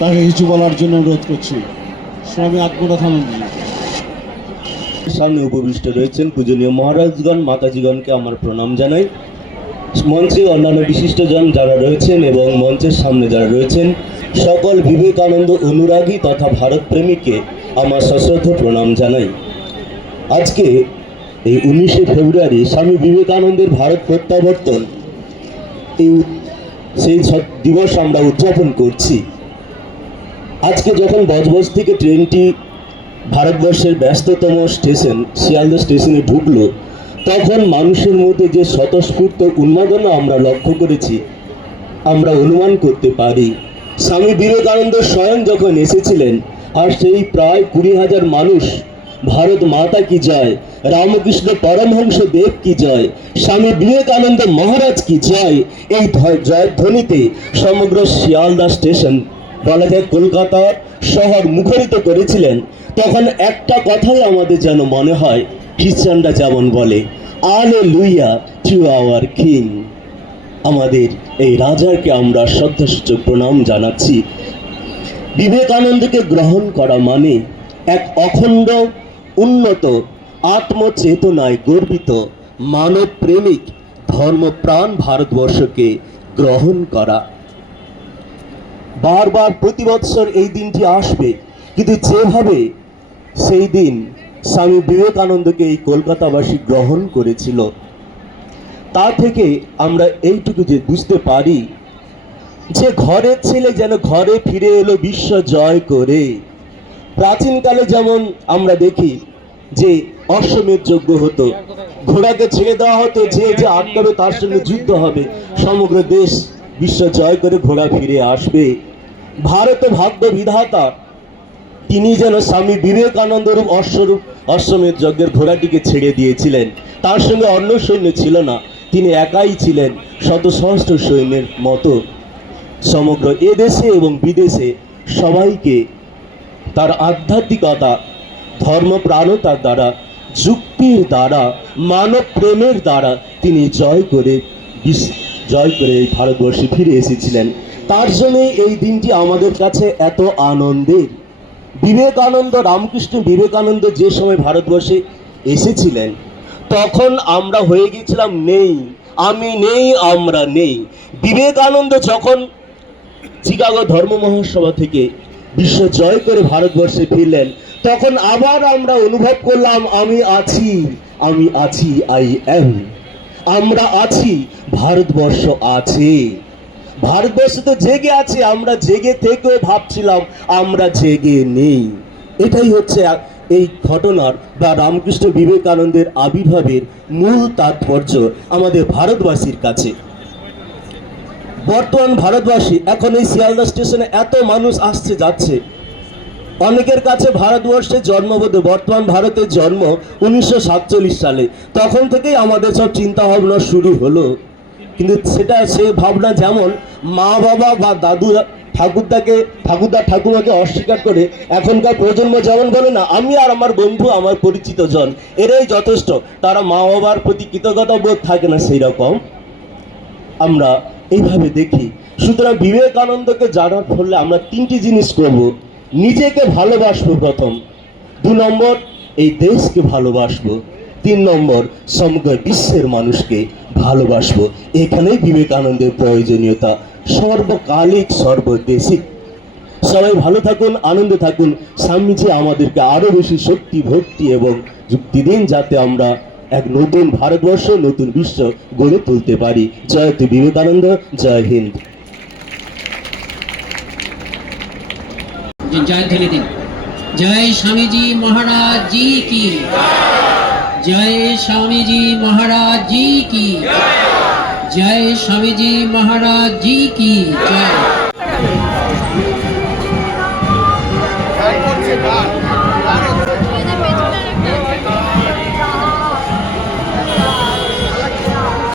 তাকে কিছু বলার জন্য অনুরোধ করছি। স্বামী আত্মনাথ আনন্দ। সামনে উপবিষ্ট রয়েছেন পূজনীয় মহারাজগণ, মাতাজিগণকে আমার প্রণাম জানাই। মঞ্চে অন্যান্য বিশিষ্টজন যারা রয়েছেন এবং মঞ্চের সামনে যারা রয়েছেন, সকল বিবেকানন্দ অনুরাগী তথা ভারত প্রেমীকে আমার সশ্রদ্ধ প্রণাম জানাই। আজকে এই উনিশে ফেব্রুয়ারি স্বামী বিবেকানন্দের ভারত প্রত্যাবর্তন, এই সেই দিবস আমরা উদযাপন করছি। আজকে যখন বজবজ থেকে ট্রেনটি ভারতবর্ষের ব্যস্ততম স্টেশন, শিয়ালদা স্টেশনে ঢুকলো, তখন মানুষের মধ্যে যে স্বতঃস্ফূর্ত উন্মাদনা আমরা লক্ষ্য করেছি, আমরা অনুমান করতে পারি। স্বামী বিবেকানন্দ স্বয়ং যখন এসেছিলেন, আর সেই প্রায় কুড়ি হাজার মানুষ, ভারত মাতা কি জয়, রামকৃষ্ণ পরমহংস দেব কি জয়, স্বামী বিবেকানন্দ মহারাজ কি জয়, এই ধ্ব- জয়ধ্বনিতে সমগ্র শিয়ালদা স্টেশন বলা যায় কলকাতার শহর মুখরিত করেছিলেন, তখন একটা কথাই আমাদের যেন মনে হয়, খ্রিস্টানরা যেমন বলে আলে লুইয়া টু আওয়ার কিং আমাদের এই রাজাকে আমরা শ্রদ্ধাসূচক প্রণাম জানাচ্ছি। বিবেকানন্দকে গ্রহণ করা মানে এক অখণ্ড, উন্নত, আত্মচেতনায় গর্বিত মানব প্রেমিক ধর্মপ্রাণ ভারতবর্ষকে গ্রহণ করা। বারবার প্রতি বৎসর এই দিনটি আসবে। কিন্তু যেভাবে সেই দিন স্বামী বিবেকানন্দকে এই কলকাতাবাসী গ্রহণ করেছিল, তা থেকে আমরা এইটুকু যে বুঝতে পারি যে ঘরের ছেলে যেন ঘরে ফিরে এলো বিশ্ব জয় করে। প্রাচীনকালে যেমন আমরা দেখি যে অশ্বমেধ যজ্ঞ হতো, ঘোড়াকে ছেড়ে দেওয়া হতো, যে যে আটকাবে তার সঙ্গে যুদ্ধ হবে, সমগ্র দেশ বিশ্ব জয় করে ঘোড়া ফিরে আসবে। ভারত ভাগ্য বিধাতা, তিনি যেন স্বামী বিবেকানন্দরূপ অশ্বরূপ, অশ্বমেধ যজ্ঞের ঘোড়াটিকে ছেড়ে দিয়েছিলেন। তার সঙ্গে অন্য সৈন্য ছিল না, তিনি একাই ছিলেন শত সহস্র সৈন্যের মতো। সমগ্র এদেশে এবং বিদেশে সবাইকে তার আধ্যাত্মিকতা ধর্মপ্রাণতার দ্বারা, যুক্তির দ্বারা মানব প্রেমের দ্বারা তিনি জয় করে বিশ- জয় করে এই ভারতবর্ষে ফিরে এসেছিলেন। তার জন্যই এই দিনটি আমাদের কাছে এত আনন্দের। বিবেকানন্দ, রামকৃষ্ণ বিবেকানন্দ যে সময় ভারতবর্ষে এসেছিলেন, তখন আমরা হয়ে গেছিলাম নেই, আমি নেই, আমরা নেই। বিবেকানন্দ যখন চিকাগো ধর্ম মহাসভা থেকে বিশ্ব জয় করে ভারতবর্ষে ফিরলেন, তখন আবার আমরা অনুভব করলাম, আমি আছি আমি আছি আই এম আমরা আছি, ভারতবর্ষ আছে। ভারতবর্ষ তো জেগে আছে, আমরা জেগে থেকেও ভাবছিলাম আমরা জেগে নেই। এটাই হচ্ছে এই ঘটনার বা রামকৃষ্ণ বিবেকানন্দের আবির্ভাবের মূল তাৎপর্য আমাদের ভারতবাসীর কাছে। বর্তমান ভারতবাসী এখন এই শিয়ালদা স্টেশনে এত মানুষ আসছে, যাচ্ছে। অনেকের কাছে ভারতবর্ষে জন্মবোধ, বর্তমান ভারতের জন্ম উনিশশো সাতচল্লিশ সালে। তখন থেকেই আমাদের সব চিন্তা ভাবনা শুরু হলো। কিন্তু সেটা, সে ভাবনা যেমন মা বাবা বা দাদু ঠাকুরদাকে, ঠাকুরদা ঠাকুমাকে অস্বীকার করে এখনকার প্রজন্ম যেমন বলে না, আমি আর আমার বন্ধু, আমার পরিচিত জন, এরাই যথেষ্ট। তারা মা বাবার প্রতি কৃতজ্ঞতা বোধ থাকে না সেই রকম আমরা এইভাবে দেখি। সুতরাং বিবেকানন্দকে জানার ফলে আমরা তিনটি জিনিস করব। নিজেকে ভালোবাসবো প্রথম। দু নম্বর, এই দেশকে ভালোবাসবো। তিন নম্বর, সমগ্র বিশ্বের মানুষকে ভালোবাসবো। এখানেই বিবেকানন্দের প্রয়োজনীয়তা। সর্বকালিক, সর্বদেশিক। সবাই ভালো থাকুন, আনন্দে থাকুন। স্বামীজি আমাদেরকে আরও বেশি শক্তি, ভক্তি এবং যুক্তি দিন যাতে আমরা এক নতুন ভারতবর্ষ, নতুন বিশ্ব গড়ে তুলতে পারি। জয় বিবেকানন্দ, জয় হিন্দ। দিন জয় ধ্বনি দিন। জয় স্বামীজি মহারাজ জি কি। জয় স্বামীজি মহারাজ জি কি। জয় স্বামীজি মহারাজ জি কি। জয়।